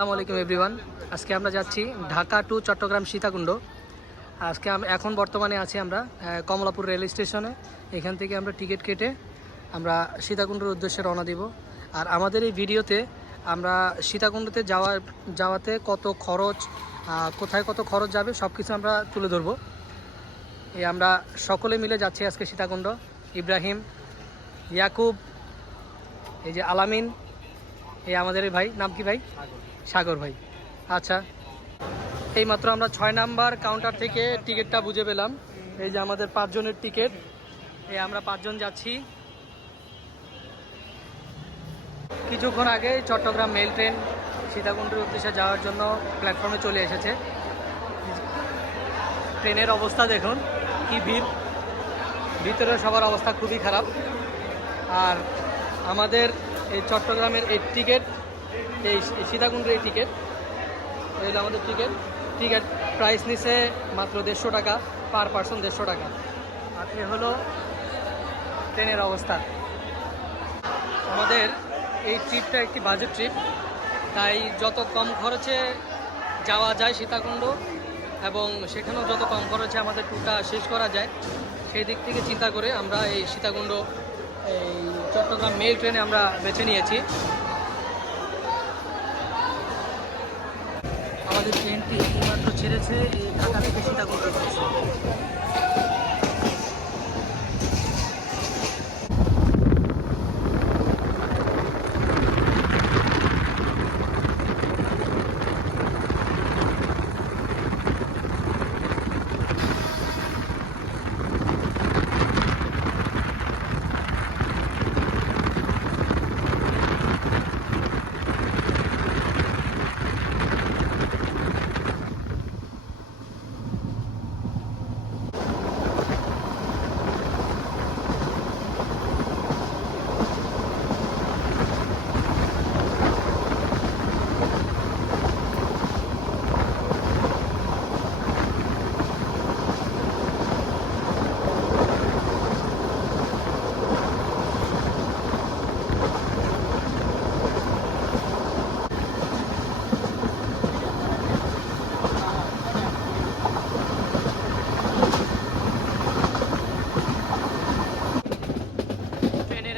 আসসালামু আলাইকুম এভরিওয়ান। আজকে আমরা যাচ্ছি ঢাকা টু চট্টগ্রাম সীতাকুণ্ড। আজকে এখন বর্তমানে আছি আমরা কমলাপুর রেল স্টেশনে। এখান থেকে আমরা টিকিট কেটে আমরা সীতাকুণ্ডের উদ্দেশ্যে রওনা দিব। আর আমাদের এই ভিডিওতে আমরা সীতাকুণ্ডতে যাওয়াতে কত খরচ, কোথায় কত খরচ যাবে সব কিছু আমরা তুলে ধরবো। আমরা সকলে মিলে যাচ্ছি আজকে সীতাকুণ্ড। ইব্রাহিম, ইয়াকুব, এই যে আলামিন, এই আমাদের ভাই, নাম কি ভাই? সাগর ভাই। আচ্ছা, এইমাত্র আমরা 6 নাম্বার কাউন্টার থেকে টিকিটটা বুঝে পেলাম। এই যে আমাদের 5 জনের টিকিট। আমরা 5 জন যাচ্ছি। কিছুক্ষণ আগে চট্টগ্রাম মেল ট্রেন সীতাকুণ্ডের উদ্দেশ্যে যাওয়ার জন্য প্ল্যাটফর্মে চলে এসেছে। ট্রেনের অবস্থা দেখুন, কি ভিড়। ভিতরে সবার অবস্থা খুবই খারাপ। আর আমাদের এই চট্টগ্রামের এই টিকিট, এই সীতাকুণ্ডের এই টিকিট, এই আমাদের টিকিট প্রাইস নিছে মাত্র 150 টাকা, পার পারসন 150 টাকা। আর এ হলো ট্রেনের অবস্থা। আমাদের এই ট্রিপটা একটি বাজেট ট্রিপ, তাই যত কম খরচে যাওয়া যায় সীতাকুণ্ড এবং সেখানেও যত কম খরচে আমাদের ট্যুরটা শেষ করা যায়, সেই দিক থেকে চিন্তা করে আমরা এই সীতাকুণ্ড এই চট্টগ্রাম মেল ট্রেনে আমরা বেছে নিয়েছি। আমাদের ট্রেনটি এইমাত্র ছেড়েছে এই ঢাকা থেকে সীতাকুণ্ড।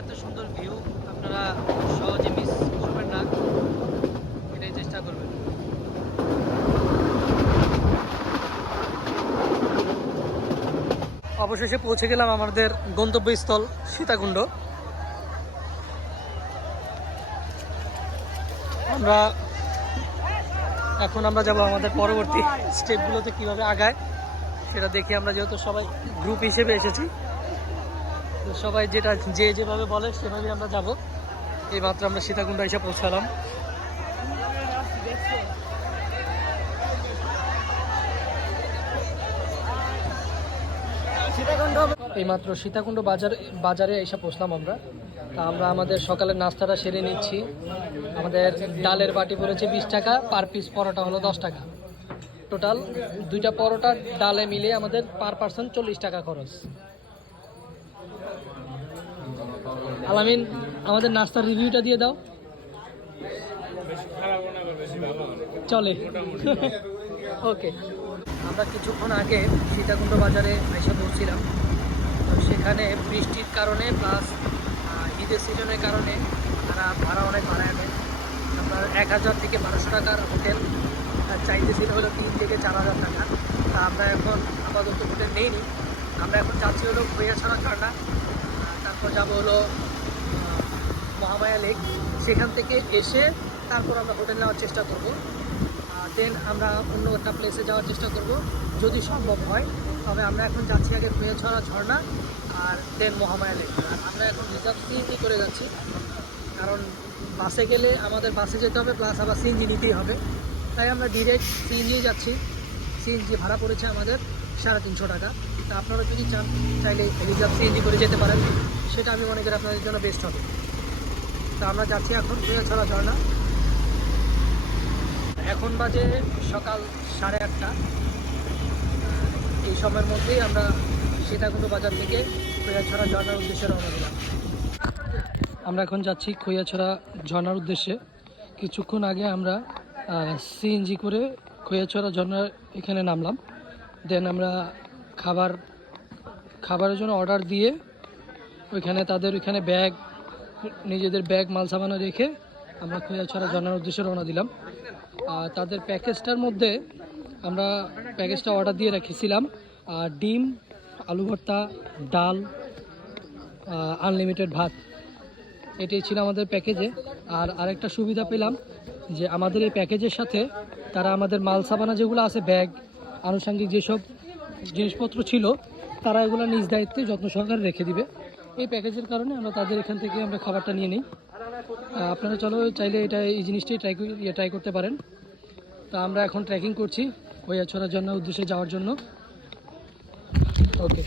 এত সুন্দর ভিউ আপনারা সহজে মিস করবেন না, এটাই চেষ্টা করবেন। অবশেষে পৌঁছে গেলাম আমাদের গন্তব্যস্থল সীতাকুণ্ড। এখন আমরা যাব আমাদের পরবর্তী স্টেপগুলোতে কিভাবে আগায় সেটা দেখি আমরা, যেহেতু সবাই গ্রুপ হিসেবে এসেছি, সবাই যেভাবে বলে সেভাবেই আমরা যাব। এইমাত্র আমরা সীতাকুণ্ড এসে পৌঁছালাম। এইমাত্র সীতাকুণ্ড বাজারে এসে পৌঁছলাম আমরা। আমাদের সকালের নাস্তাটা সেরে নিচ্ছি। আমাদের ডালের বাটি পড়েছে 20 টাকা, পার পিস পরোটা হলো 10 টাকা। টোটাল 2টা পরোটা ডালে মিলে আমাদের পার পারসন 40 টাকা খরচ। আলামিন, আমাদের নাস্তার রিভিউটা দিয়ে দাও। চলে। ওকে, আমরা কিছুক্ষণ আগে সীতাকুণ্ড বাজারে এসে পৌঁছছিলাম। তো সেখানে বৃষ্টির কারণে প্লাস ঈদের সিজনের কারণে তারা ভাড়া অনেক বাড়ায় নেয়। আপনার 1000 থেকে 1200 টাকার হোটেল চাইতেছিল হলো 3 থেকে 4000 টাকা। তা আমরা এখন আপাতত হোটেল নেইনি। আমরা এখন যাচ্ছি হলো খৈয়াছড়া ঝর্ণা, তারপর যাবো হলো মহামায়া লেক। সেখান থেকে এসে তারপর আমরা হোটেল নেওয়ার চেষ্টা করব। দেন আমরা অন্য একটা প্লেসে যাওয়ার চেষ্টা করব যদি সম্ভব হয়। তবে আমরা এখন যাচ্ছি আগে খৈয়াছড়া ঝর্ণা আর দেন মহামায়া লেক। আর আমরা এখন রিজার্ভ সিএনজি করে যাচ্ছি, কারণ বাসে গেলে আমাদের বাসে যেতে হবে প্লাস আবার সিএনজি নিতেই হবে। তাই আমরা ডিরেক্ট সিএনজি যাচ্ছি। সিএনজি ভাড়া পড়েছে আমাদের 350 টাকা। তা আপনারা যদি চাইলে রিজার্ভ সিএনজি করে যেতে পারেন, সেটা আমি মনে করি আপনাদের জন্য বেস্ট হবে। তা আমরা যাচ্ছি এখন খৈয়াছড়া ঝর্ণা। এখন বাজে সকাল 8:30। এই সময়ের মধ্যেই আমরা সীতাকুণ্ড বাজার থেকে খৈয়াছড়া ঝর্ণার উদ্দেশ্যে রওনা দিলাম। আমরা এখন যাচ্ছি খৈয়াছড়া ঝর্ণার উদ্দেশ্যে। কিছুক্ষণ আগে আমরা সিএনজি করে খৈয়াছড়া ঝর্ণার এখানে নামলাম। দেন আমরা খাবারের জন্য অর্ডার দিয়ে ওইখানে তাদের ওইখানে নিজেদের ব্যাগ মাল সামানা রেখে আমরা খৈয়াছড়া ঝর্ণার উদ্দেশ্যে রওনা দিলাম। তাদের প্যাকেজটার মধ্যে আমরা প্যাকেজটা অর্ডার দিয়ে রেখেছিলাম ডিম, আলু ভর্তা, ডাল, আনলিমিটেড ভাত, এটাই ছিল আমাদের প্যাকেজে। আর আরেকটা সুবিধা পেলাম যে আমাদের এই প্যাকেজের সাথে তারা আমাদের মাল সাবানা যেগুলো আছে, ব্যাগ, আনুষঙ্গিক যেসব জিনিসপত্র ছিল, তারা এগুলো নিজ দায়িত্বে যত্ন সহকারে রেখে দিবে। এই প্যাকেজের কারণে আমরা তাদের এখান থেকে আমরা খাবারটা নিয়ে নিই। আপনারা চাইলে এই জিনিসটাই ট্রাই করতে পারেন। তা আমরা এখন ট্রেকিং করছি খৈয়াছড়া ঝর্ণার উদ্দেশ্যে যাওয়ার জন্য। ওকে,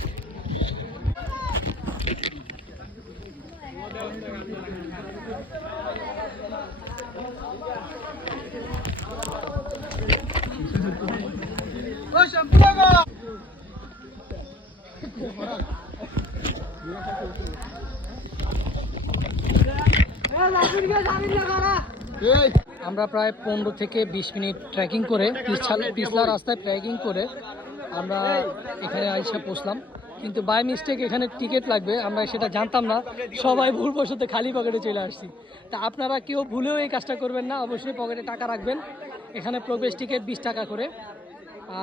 আমরা প্রায় 15 থেকে 20 মিনিট ট্রেকিং করে পিছলা রাস্তায় ট্রেকিং করে আমরা এখানে আইসা পৌঁছলাম। কিন্তু বাই মিস্টেক এখানে টিকিট লাগবে, আমরা সেটা জানতাম না, সবাই ভুলবশত খালি পকেটে চলে আসছি। তা আপনারা কেউ ভুলেও এই কাজটা করবেন না, অবশ্যই পকেটে টাকা রাখবেন। এখানে প্রবেশ টিকিট 20 টাকা করে,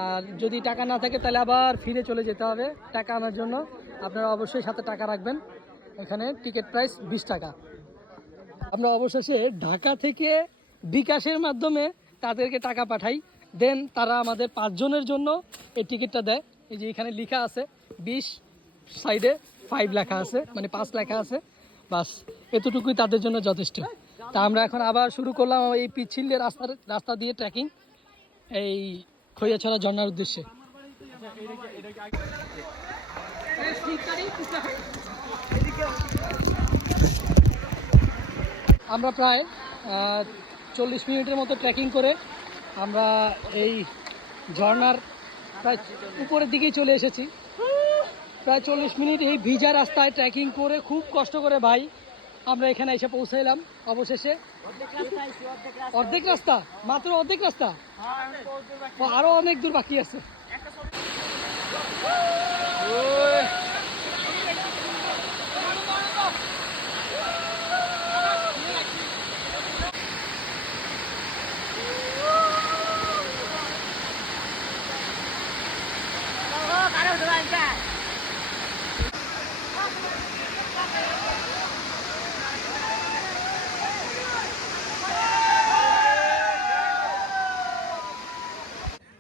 আর যদি টাকা না থাকে তাহলে আবার ফিরে চলে যেতে হবে টাকা আনার জন্য। আপনারা অবশ্যই সাথে টাকা রাখবেন। এখানে টিকিট প্রাইস 20 টাকা। আমরা অবশেষে ঢাকা থেকে বিকাশের মাধ্যমে তাদেরকে টাকা পাঠাই, দেন তারা আমাদের 5 জনের জন্য এই টিকিটটা দেয়। এই যে এখানে লেখা আছে 20, সাইডে 5 লেখা আছে, মানে 5 লেখা আছে, বাস এতটুকুই তাদের জন্য যথেষ্ট। তা আমরা এখন আবার শুরু করলাম এই পিচ্ছিল রাস্তা দিয়ে ট্রেকিং এই খৈয়াছড়া ঝর্ণার উদ্দেশ্যে। আমরা প্রায় 40 মিনিটের মতো ট্রেকিং করে আমরা এই ঝর্ণার প্রায় উপরের দিকেই চলে এসেছি। প্রায় 40 মিনিট এই ভিজা রাস্তায় ট্রেকিং করে খুব কষ্ট করে ভাই আমরা এখানে এসে পৌঁছাইলাম অবশেষে। অর্ধেক রাস্তা, মাত্র অর্ধেক রাস্তা, আরো অনেক দূর বাকি আছে।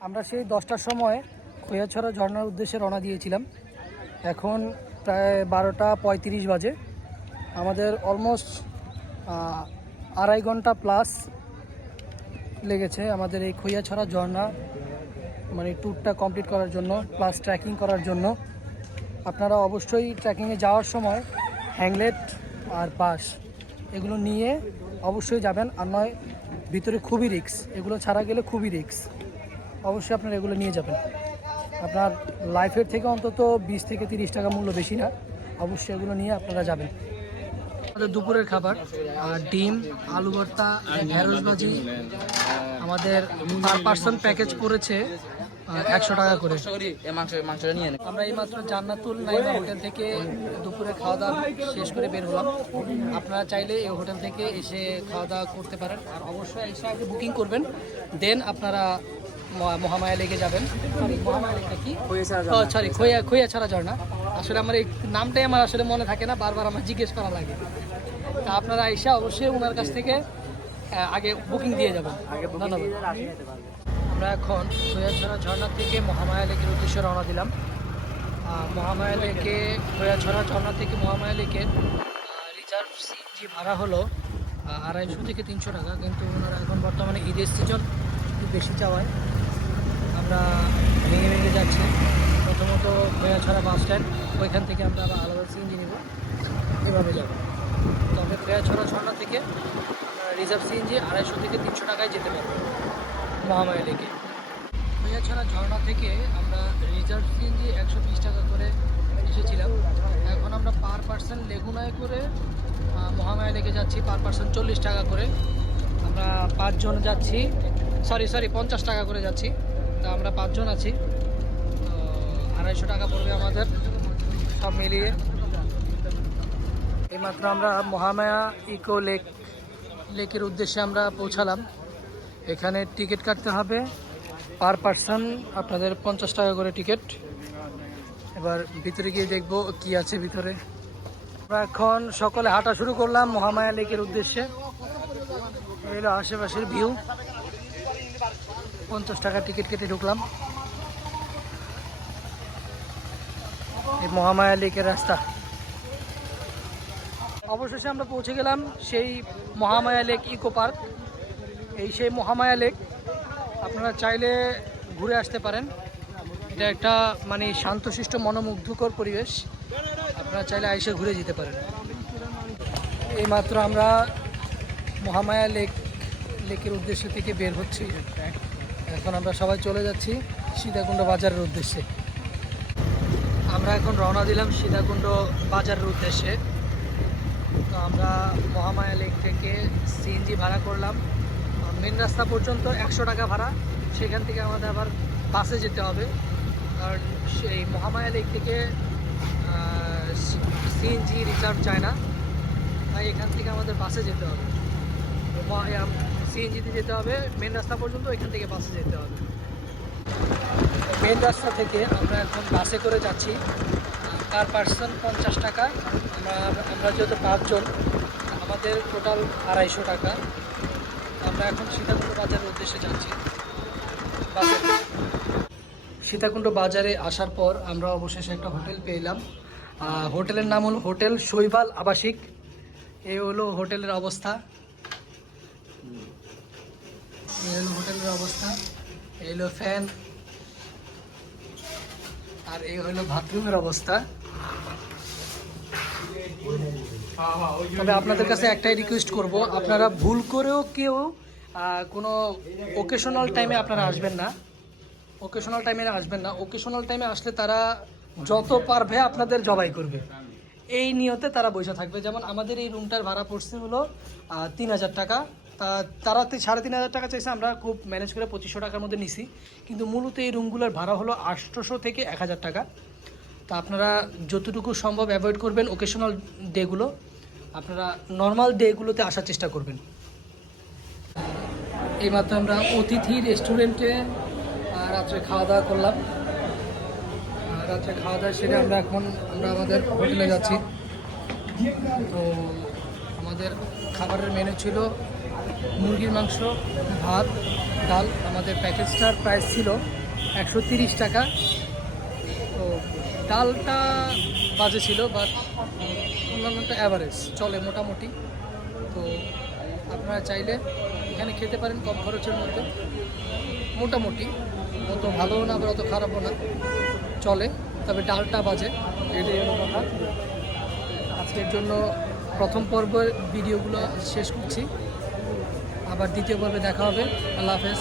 আমরা সেই 10টার সময় খৈয়াছড়া ঝর্ণার উদ্দেশ্যে রওনা দিয়েছিলাম। এখন প্রায় 12টা 35 বাজে। আমাদের অলমোস্ট 2.5 ঘন্টা প্লাস লেগেছে আমাদের এই খৈয়াছড়া ঝর্ণা মানে ট্যুরটা কমপ্লিট করার জন্য, প্লাস ট্রেকিং করার জন্য। আপনারা অবশ্যই ট্রেকিংয়ে যাওয়ার সময় হ্যাংলেট আর বাস এগুলো নিয়ে অবশ্যই যাবেন, আর নয় ভিতরে খুবই রিস্ক, এগুলো ছাড়া গেলে খুবই রিস্ক। অবশ্যই আপনারা এগুলো নিয়ে যাবেন, আপনার লাইফের থেকে অন্তত 20 থেকে 30 টাকা মূল্য বেশি না, অবশ্যই এগুলো নিয়ে আপনারা যাবেন। আমাদের দুপুরের খাবার ডিম, আলু ভর্তা, ঢেঁড়স ভাজি, আমাদের পার পার্সন প্যাকেজ পড়েছে 100 টাকা করে। আমরা এইমাত্র জান্নাতুল নাইমা হোটেল থেকে দুপুরে খাওয়া দাওয়া শেষ করে বের হলাম। আপনারা চাইলে এই হোটেল থেকে এসে খাওয়া দাওয়া করতে পারেন, আর অবশ্যই এসে আগে বুকিং করবেন, দেন আপনারা মহামায়া লেকে যাবেন। মহামায়া লেকটা কি? সরি, খৈয়াছড়া ঝর্ণা। আসলে আমার এই নামটাই আমার আসলে মনে থাকে না, বারবার আমার জিজ্ঞেস করা লাগে। তা আপনারা এসে অবশ্যই ওনার কাছ থেকে আগে বুকিং দিয়ে যাবেন। ধন্যবাদ। আমরা এখন খৈয়াছড়া ঝর্ণা থেকে মহামায়া লেকের উদ্দেশ্যে রওনা দিলাম। মহামায়া লেকে খৈয়াছড়া ঝর্ণা থেকে মহামায়া লেকের রিজার্ভ সিএনজি ভাড়া হলো 250 থেকে 300 টাকা, কিন্তু ওনারা এখন বর্তমানে ঈদের সিজন একটু বেশি চাওয়ায় আমরা ভেঙে যাচ্ছি। প্রথমত খৈয়াছড়া বাস স্ট্যান্ড, ওইখান থেকে আমরা আবার আলাদা সিএনজি নেব, এভাবে যাব। তবে খৈয়াছড়া ঝর্ণা থেকে রিজার্ভ সিএনজি 250 থেকে 300 টাকায় যেতে পারবো মহামায়া লেকে। খৈয়াছড়া ঝর্ণা থেকে আমরা রিজার্ভ সিএনজি 120 টাকা করে এসেছিলাম। এখন আমরা পার পার্সন লেগুনায় করে মহামায়া লেকে যাচ্ছি, পার পার্সন 40 টাকা করে। আমরা 5 জন যাচ্ছি সরি 50 টাকা করে যাচ্ছি। তা আমরা 5 জন আছি, তো 250 টাকা পড়বে আমাদের সব মিলিয়ে। এইমাত্র আমরা মহামায়া ইকো লেকের উদ্দেশ্যে আমরা পৌঁছালাম। এখানে টিকিট কাটতে হবে পার পারসন, আপনাদের 50 টাকা করে টিকিট। এবার ভিতরে গিয়ে দেখবো কি আছে ভিতরে। আমরা এখন সকলে হাঁটা শুরু করলাম মহামায়া লেকের উদ্দেশ্যে। এই হলো আশেপাশের ভিউ। 50 টাকা টিকিট কেটে ঢুকলাম। এই মহামায়া লেকের রাস্তা। অবশেষে আমরা পৌঁছে গেলাম সেই মহামায়া লেক ইকো পার্ক। এই সেই মহামায়া লেক, আপনারা চাইলে ঘুরে আসতে পারেন। এটা একটা মানে শান্তশিষ্ট মনোমুগ্ধকর পরিবেশ, আপনারা চাইলে আইসে ঘুরে যেতে পারেন। এইমাত্র আমরা মহামায়া লেকের উদ্দেশ্য থেকে বের হচ্ছি। এখন আমরা সবাই চলে যাচ্ছি সীতাকুণ্ড বাজারের উদ্দেশ্যে। আমরা এখন রওনা দিলাম সীতাকুণ্ড বাজারের উদ্দেশ্যে। তো আমরা মহামায়া লেক থেকে সিএনজি ভাড়া করলাম। মেন রাস্তা পর্যন্ত 100 টাকা ভাড়া, সেখান থেকে আমাদের আবার বাসে যেতে হবে। কারণ সেই মহামায়া লেক থেকে সিএনজি রিচার্জ চায় না, তাই এখান থেকে আমাদের বাসে যেতে হবে। সিএনজিতে যেতে হবে মেন রাস্তা পর্যন্ত, এখান থেকে বাসে যেতে হবে। মেন রাস্তা থেকে আমরা এখন বাসে করে যাচ্ছি, পার পার্সন 50 টাকা। আমরা যেহেতু 5 জন, আমাদের টোটাল 250 টাকা। আমরা এখন সীতাকুণ্ড বাজারের উদ্দেশ্যে যাচ্ছি বাসে। সীতাকুণ্ড বাজারে আসার পর আমরা অবশেষে একটা হোটেল পেলাম। হোটেলের নাম হলো হোটেল শৈবাল আবাসিক। এই হলো হোটেলের অবস্থা, এই হলো হোটেলের অবস্থা। এই হলো ফ্যান, আর এই হলো বাথরুমের অবস্থা। তবে আপনাদের কাছে একটাই রিকোয়েস্ট করব, আপনারা ভুল করেও কেউ কোনো ওকেশনাল টাইমে আপনারা আসবেন না। ওকেশনাল টাইমে আসলে তারা যত পারবে আপনাদের জবাই করবে, এই নিয়তে তারা বসে থাকবে। যেমন আমাদের এই রুমটার ভাড়া পড়ছে হলো 3000 টাকা। তারা 3500 টাকা চাইছে, আমরা খুব ম্যানেজ করে 2500 টাকার মধ্যে নিছি। কিন্তু মূলত এই রুমগুলোর ভাড়া হলো 800 থেকে 1000 টাকা। তা আপনারা যতটুকু সম্ভব অ্যাভয়েড করবেন ওকেশনাল ডেগুলো, আপনারা নর্মাল ডেগুলোতে আসার চেষ্টা করবেন। এইমাত্র আমরা অতিথি রেস্টুরেন্টে রাত্রে খাওয়া দাওয়া করলাম। রাত্রে খাওয়া দাওয়া সেরে আমরা আমাদের হোটেলে যাচ্ছি। তো আমাদের খাবারের মেনু ছিল মুরগির মাংস, ভাত, ডাল। আমাদের প্যাকেজটার প্রাইস ছিল 130 টাকা। তো ডালটা বাজে ছিল, বাট অন্যান্যটা অ্যাভারেজ চলে মোটামুটি। তো আপনারা চাইলে এখানে খেতে পারেন কম খরচের মধ্যে, মোটামুটি অত ভালোও না আবার অত খারাপও না, চলে। তবে ডালটা বাজে, এটাই হলো কথা। আজকের জন্য প্রথম পর্বের ভিডিওগুলো শেষ করছি, আবার দ্বিতীয় পর্বে দেখা হবে। আল্লাহ হাফেজ।